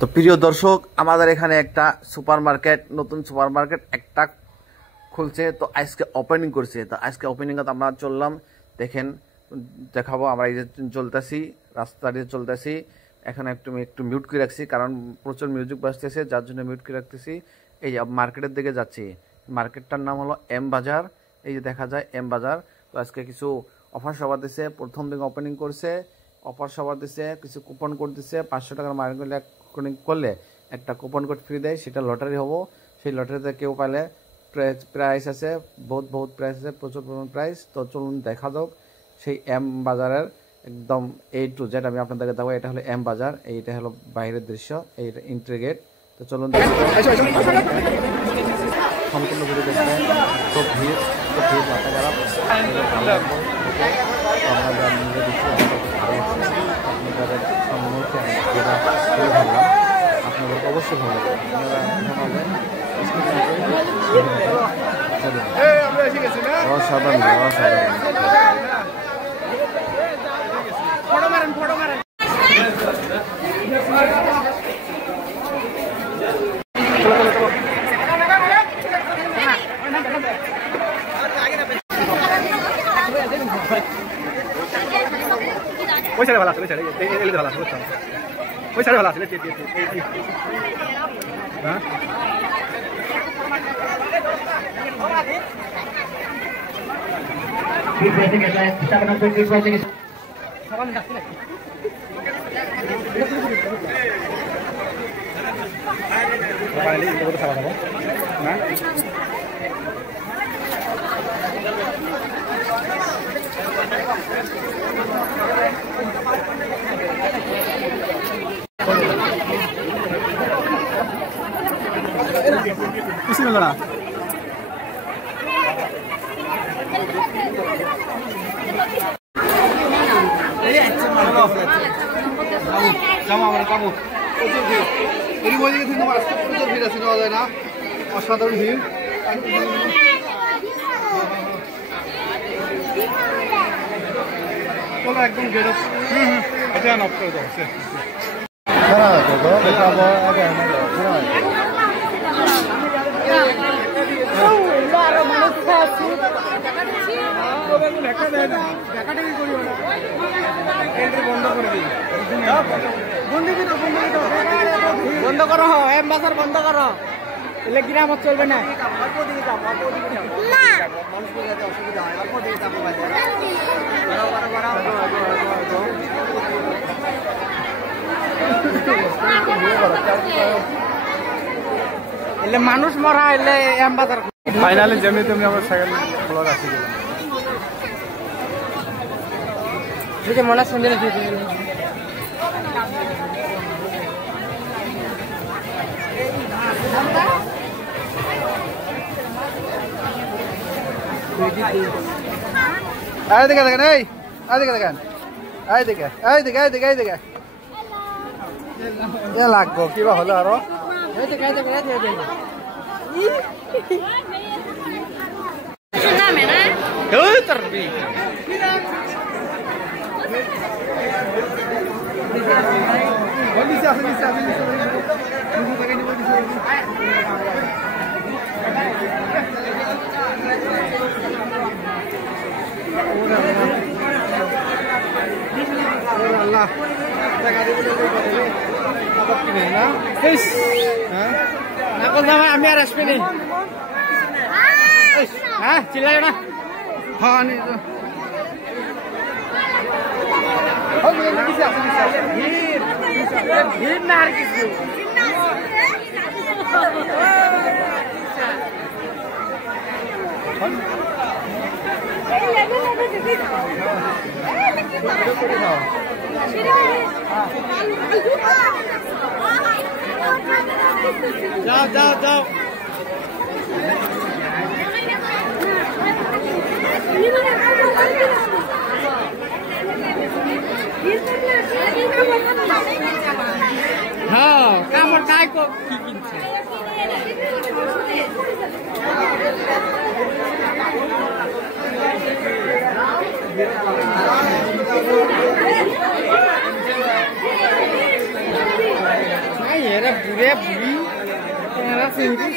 তো প্রিয় দর্শক, আমাদের এখানে একটা সুপারমার্কেট, নতুন সুপারমার্কেট একটা খুলছে। তো আজকে ওপেনিং করছে। তো আজকে ওপেনিং আমরা চললাম, দেখেন দেখাবো। আমরা এই যে চলতেছি, রাস্তা দিয়ে চলতেছি। এখানে একটু মিউট করে রাখছি, কারণ প্রচুর মিউজিক বাজতেছে, যার জন্য মিউট করে রাখতেছি। এই মার্কেটের দিকে যাচ্ছি। মার্কেটটার নাম হলো এম বাজার। এই যে দেখা যায় এম বাজার। তো আজকে কিছু অফার সভা দিছে, প্রথম দিন ওপেনিং করছে, অফার সভা দিছে, কিছু কুপন কোড দিছে। 500 টাকার মার্কেট করলে একটা কুপন কোড ফ্রি দেয়, সেটা লটারি হবো। সেই লটারিতে কেউ পাইলে প্রাইস আছে, বহুত প্রাইস আছে, প্রচুর পরিমাণ প্রাইস। তো চলুন দেখা যাক সেই এম বাজারের একদম A to Z আমি আপনাদেরকে দেখাবো। এটা হলো এম বাজার, এইটা হলো বাইরের দৃশ্য, এইটা এন্ট্রি গেট। তো চলুন সম্পূর্ণ ভিডিও দেখতে। খুব ভিড় মাথা খারাপ। আমরা যা নিজে দিচ্ছি আপনাদের সম্মুখে যেটা তুলে ধরলাম, আপনাদের অবশ্যই ভালো লাগবে। অসাধারণ অসাধারণ। ওই সাইডে ভালো আছে, ওই সাইডে এলে ভালো আছে, বুঝছো? ওই সাইডে ভালো আছে। হ্যাঁ খুশি হলো না? অসাধারণ ভিড়। একদম গেট অফ করে দেবো। বন্ধ করো, এম বাজার বন্ধ করো, এলে গ্রামত চলবে না। এলে মানুষ মরা, এলে এম বাজার। ফাইনালি যেমনি তেমনি আমার সেকেন্ড ব্লগ আসি গেলাম। মনে সন্ধ্যে দেখেন, লাগবো কিবা হলো আরো। আমি আর আসবি নি। হ্যাঁ চিল্লাই না। হ্যাঁ ভিড় না আর কিছু। যাও যাও যাও। হ্যাঁ কামড় খাই কি কিনছে। বুড়ে বুড়ি চিংড়ি